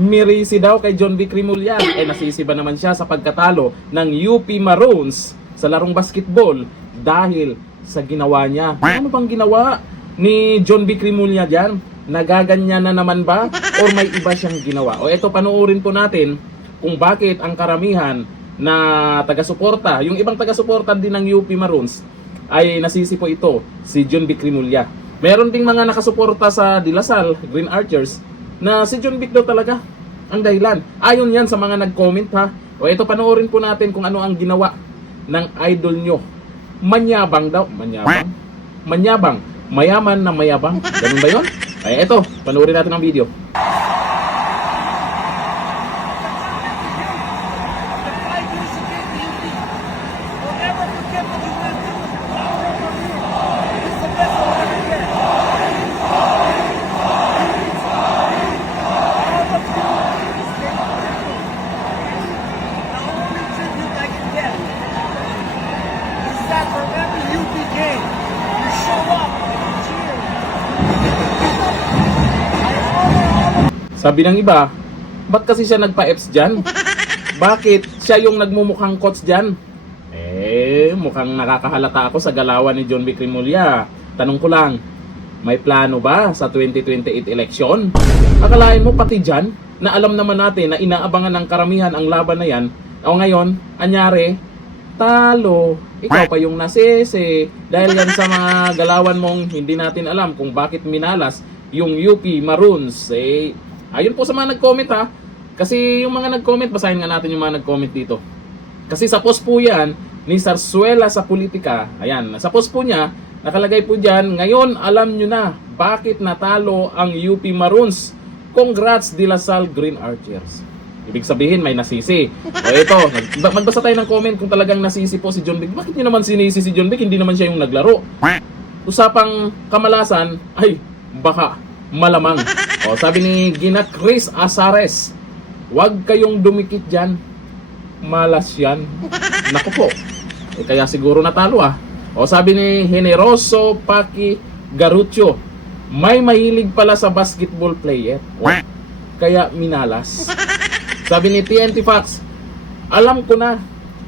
Mirisi daw kay John Vic Rimulya. Nasisi ba naman siya sa pagkatalo ng UP Maroons sa larong basketball dahil sa ginawa niya. Ano bang ginawa ni John Vic Rimulya dyan? Nagaganyan na naman ba? O may iba siyang ginawa? O eto, panoorin po natin kung bakit ang karamihan na taga-suporta, yung ibang taga-suporta din ng UP Maroons, ay nasisi po ito, si John Vic Rimulya. Meron ding mga nakasuporta sa De La Salle, Green Archers, na si John Vic daw talaga ang dahilan. Ayon yan sa mga nag-comment ha. O ito, panoorin po natin kung ano ang ginawa ng idol nyo. Manyabang daw. Manyabang? Manyabang. Mayaman na mayabang. Ganun ba yun? Ay ito, panoorin natin ang video. Sabi ng iba, ba't kasi siya nagpa-EPS dyan? Bakit siya yung nagmumukhang coach dyan? Mukhang nakakahalata ako sa galawan ni John Vic Rimulya. Tanong ko lang, may plano ba sa 2028 election? Akalain mo pati dyan, na alam naman natin na inaabangan ng karamihan ang laban na yan, o ngayon, anyari, talo, ikaw pa yung nasisi. Dahil yan sa mga galawan mong hindi natin alam kung bakit minalas yung UP Maroons. Ayun po sa mga nag-comment ha. Kasi yung mga nag-comment, basahin nga natin yung mga nag-comment dito. Kasi sa post po yan, ni Sarsuela sa politika. Ayan, sa post po niya, nakalagay po dyan, ngayon alam nyo na bakit natalo ang UP Maroons. Congrats De La Salle Green Archers. Ibig sabihin, may nasisi. O ito, magbasa tayo ng comment kung talagang nasisi po si John Vic. Bakit nyo naman sinisi si John Vic? Hindi naman siya yung naglaro. Usapang kamalasan, ay, baka malamang. O, sabi ni Gina Chris Asares, huwag kayong dumikit dyan. Malas yan. Naku po. Kaya siguro natalo ah. O, sabi ni Generoso Paki Garucho, may mahilig pala sa basketball player. O, kaya minalas. Sabi ni TNT Fox, alam ko na,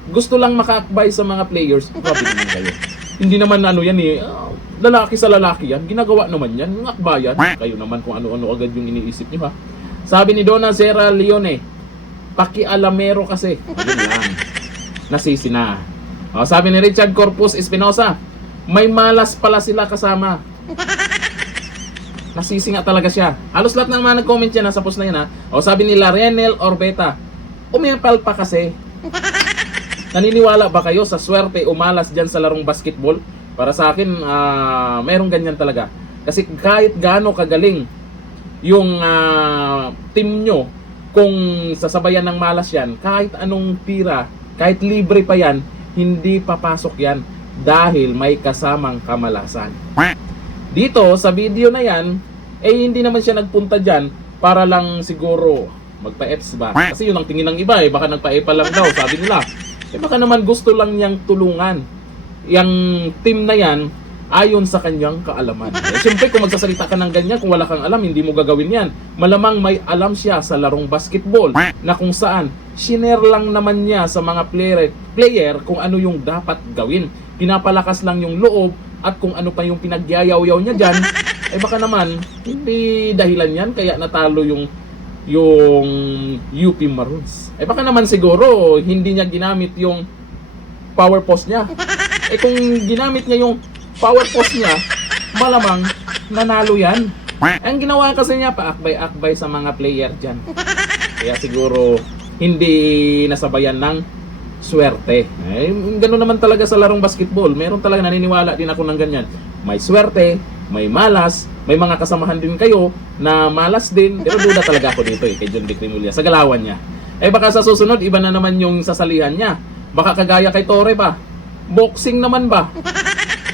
gusto lang makaakbay sa mga players. Grabe naman kayo. Hindi naman ano yan eh. Lalaki sa lalaki yan, ginagawa naman yan, ngakbayan. Kayo naman kung ano-ano agad yung iniisip nyo ha. Sabi ni Donna Zera Leone, pakialamero kasi. Ayun lang, nasisi na. O, sabi ni Richard Corpus Espinosa, may malas pala sila kasama. Nasisi nga talaga siya. Halos lahat ng mga nag-comment yan nasa post na yan ha. O, sabi ni Larenel Orbeta, umipal pa kasi. Naniniwala ba kayo sa swerte umalas dyan sa larong basketball? Para sa akin, mayroong ganyan talaga. Kasi kahit gaano kagaling yung team nyo, kung sasabayan ng malas yan, kahit anong tira, kahit libre pa yan, hindi papasok yan dahil may kasamang kamalasan. Dito, sa video na yan, hindi naman siya nagpunta dyan para lang siguro magpa-EPS ba? Kasi yun ang tingin ng iba baka nagpa-EPA lang daw, sabi nila. Baka naman gusto lang niyang tulungan yung team na yan ayon sa kanyang kaalaman. Siyempre kung magsasalita ka ng ganyan, kung wala kang alam, hindi mo gagawin yan. Malamang may alam siya sa larong basketball na kung saan shiner lang naman niya sa mga player kung ano yung dapat gawin. Pinapalakas lang yung loob at kung ano pa yung pinagyayaw-yaw niya dyan, baka naman hindi dahilan yan kaya natalo yung UP Maroons. Baka naman siguro hindi niya ginamit yung power post niya. Kung ginamit niya yung power post niya, malamang nanalo yan. Ang ginawa kasi niya, paakbay-akbay sa mga player dyan. Kaya siguro hindi nasabayan ng swerte. Gano'n naman talaga sa larong basketball. Meron talaga, naniniwala din ako ng ganyan. May swerte, may malas, may mga kasamahan din kayo na malas din. Pero duda talaga ako dito kay John Vic Rimulya sa galawan niya. Baka sa susunod, iba na naman yung sasalihan niya. Baka kagaya kay Torre ba? Boxing naman ba?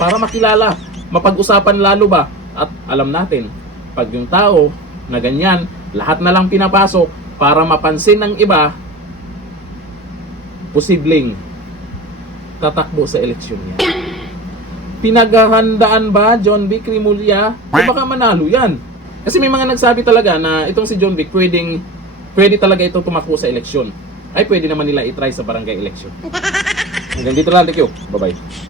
Para makilala, mapag-usapan lalo ba? At alam natin, pag yung tao na ganyan, lahat na lang pinapasok para mapansin ng iba, posibleng tatakbo sa eleksyon niya. Pinaghahandaan ba John Vic Rimulya? Baka manalo yan. Kasi may mga nagsabi talaga na itong si John Vic pwedeng pwede talaga ito tumakbo sa eleksyon. Ay pwede naman nila itry sa barangay election. Hanggang dito lang, thank you. Bye-bye.